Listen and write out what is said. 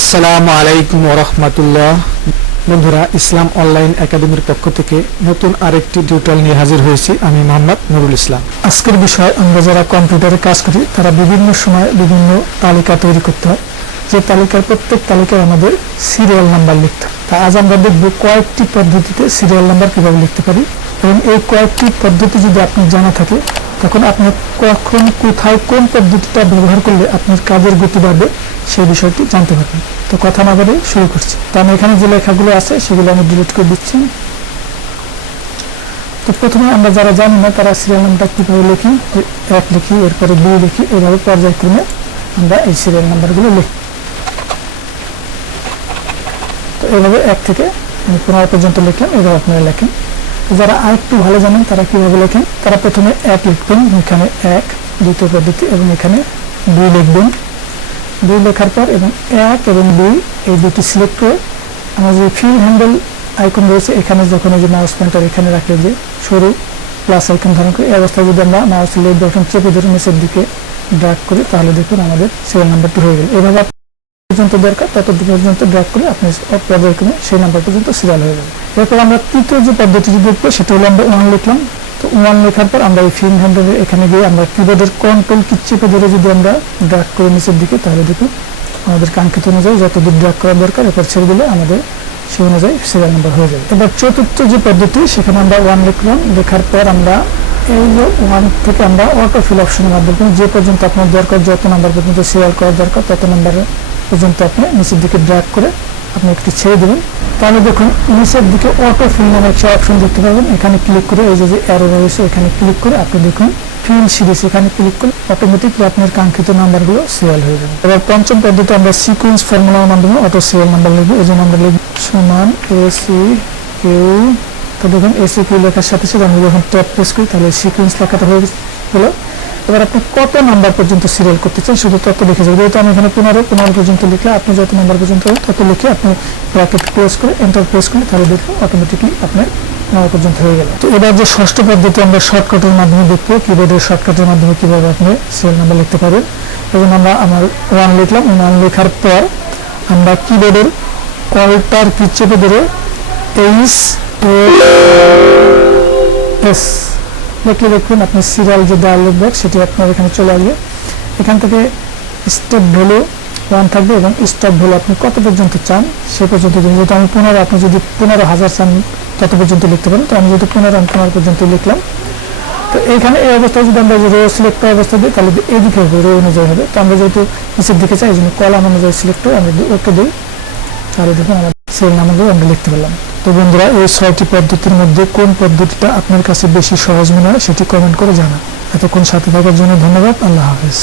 আসসালামু আলাইকুম ওয়া রাহমাতুল্লাহ। বন্ধুরা, ইসলাম অনলাইন একাডেমির পক্ষ থেকে নতুন আরেকটি টিউটোরিয়াল নিয়ে হাজির হয়েছি। আমি মোহাম্মদ নুরুল ইসলাম। আজকের বিষয়, আমরা যারা কম্পিউটারে কাজ করি তারা বিভিন্ন সময় বিভিন্ন তালিকা তৈরি করতে হয়, যে তালিকার প্রত্যেক তালিকায় আমাদের সিরিয়াল নাম্বার লিখতে হয়। তা আজ আমরা দেখব কয়েকটি পদ্ধতিতে সিরিয়াল নাম্বার কিভাবে লিখতে পারি, এবং এই কয়েকটি পদ্ধতি যদি আপনার জানা থাকে তখন আপনি কখন কোথায় কোন পদ্ধতিটা ব্যবহার করলে আপনার কাজের গতি বাড়বে সেই বিষয়টি জানতে পারবেন। তো কথা না বলে শুরু করছি। তো আমি এখানে যে লেখাগুলো আছে সেগুলো আমি ডিলিট করে দিচ্ছি। তো প্রথমে আমরা যারা জানি না তারা সিরিয়াল নাম্বারটা কীভাবে লিখি, 1 লিখি, এরপরে 2 লিখি, এইভাবে পর্যায়ক্রমে আমরা এই সিরিয়াল নাম্বারগুলো লিখি। তো এইভাবে 1 থেকে 15 পর্যন্ত লিখলাম, এইভাবে আপনারা লেখেন। যারা আরেকটু ভালো জানেন তারা কিভাবে লেখেন, তারা প্রথমে 1 লিখবেন, এখানে 1 দ্বিতীয় পদ্ধতি, এবং এখানে 2 লিখবেন। 2 লেখার পর এবং 1 এবং 2 এই দুটি সিলেক্ট করে আমার যে ফিল হ্যান্ডেল আইকন রয়েছে এখানে যখন এই যে মাউস পয়েন্টার এখানে রাখলে যে সরু প্লাস আইকন ধারণ করে, এই অবস্থায় যদি আমরা মাউস লেফট বাটন চেপে ধরে নিচের দিকে ড্র্যাগ করি তাহলে দেখুন আমাদের সিরিয়াল নাম্বারটি হয়ে গেল। এভাবে পর্যন্ত দরকার তত পর্যন্ত ড্র্যাগ করে আপনি পর্যায়ক্রমে সেই নাম্বার পর্যন্ত সিরিয়াল হয়ে যাবে। এরপর আমরা তৃতীয় যে পদ্ধতিটি দেখবো সেটা হলো আমরা 1 লিখলাম। তো 1 লেখার পর আমরা এই ফিল হ্যান্ডেল এখানে গিয়ে আমরা কিবোর্ডের কন্ট্রোল কি চেপে ধরে যদি আমরা ড্র্যাগ করে নিচের দিকে তাহলে দেখুন আমাদের কাঙ্ক্ষিত অনুযায়ী যতদূর ড্র্যাগ করার দরকার এরপর ছেড়ে দিলে আমাদের সেই অনুযায়ী সিরিয়াল নাম্বার হয়ে যাবে। এবার চতুর্থ যে পদ্ধতি, সেখানে আমরা 1 লিখলাম, লেখার পর আমরা এই যে 1 থেকে আমরা অটো ফিল অপশনের মাধ্যমে যে পর্যন্ত আপনার দরকার, যত নাম্বার পর্যন্ত সিরিয়াল করার দরকার তত নাম্বার পর্যন্ত আপনি নিচের দিকে ড্র্যাগ করে আপনি একটু ছেড়ে দেবেন। তাহলে দেখুন নিচের দিকে অটো ফিল নামে একটা অপশন দেখতে পাবেন। এখানে ক্লিক করে এই যে অ্যারো রয়েছে এখানে ক্লিক করে আপনি দেখুন ফিল সিরিজ এখানে ক্লিক করে অটোমেটিকলি আপনার কাঙ্ক্ষিত নাম্বারগুলো সিরিয়াল হয়ে যাবে। এবার পঞ্চম পদ্ধতি আমরা সিকোয়েন্স ফর্মুলার মাধ্যমে অটো সিরিয়াল নাম্বার লিখবো। এই যে নাম্বার লিখব সমান এসি কিউ। তো দেখুন এসি কিউ লেখার সাথে সাথে আমি যখন ট্যাব প্রেস করি তাহলে সিকোয়েন্স লেখাটা হয়ে গেল। এবার আপনি কত নাম্বার পর্যন্ত সিরিয়াল করতে চান শুধু তত লিখে যাবে। যেহেতু আমি এখানে 15 পর্যন্ত লিখলে আপনি যত নাম্বার পর্যন্ত তত লিখে আপনি ব্র্যাকেট ক্লোজ করে এন্টার প্রেস করলে তাহলে দেখুন অটোমেটিকলি আপনার নাম্বার পর্যন্ত হয়ে গেল। তো এবার যে ষষ্ঠ পদ্ধতি আমরা শর্টকাটের মাধ্যমে দেখবো, কিবোর্ডের শর্টকাটের মাধ্যমে কিভাবে আপনি সিরিয়াল নাম্বার লিখতে পারেন। এবং আমরা আমার 1 লিখলাম, 1 লেখার পর আমরা কিবোর্ডের অল্টার কি চেপে ধরে এস লিখলে দেখুন আপনি সিরিয়াল যে ডায়ালগ বক্স সেটি আপনার এখানে চলে আসবে। এখান থেকে স্টেপ ভ্যালু 1 থাকবে এবং স্টপ ভ্যালু আপনি কত পর্যন্ত চান সে পর্যন্ত। যেহেতু আমি 15, আপনি যদি 15,000 চান তত পর্যন্ত লিখতে পারেন। তো আমি যেহেতু 15 পর্যন্ত লিখলাম। তো এইখানে এই অবস্থায় যদি আমরা রো সিলেক্ট করার অবস্থা দিই তাহলে এদিকে হবে, রো অনুযায়ী হবে। তো আমরা যেহেতু নিচের দিকে চাই এই জন্য কলাম অনুযায়ী সিলেক্ট করে আমরা ওকে দিই, তাহলে দেখুন আমাদের সিরিয়াল নাম্বারগুলো আমরা লিখতে পারলাম। তো বন্ধুরা, এই 6টি পদ্ধতির মধ্যে কোন পদ্ধতিটা আপনার কাছে বেশি সহজ মনে হয় সেটি কমেন্ট করে জানান। এতক্ষণ সাথে থাকার জন্য ধন্যবাদ। আল্লাহ হাফেজ।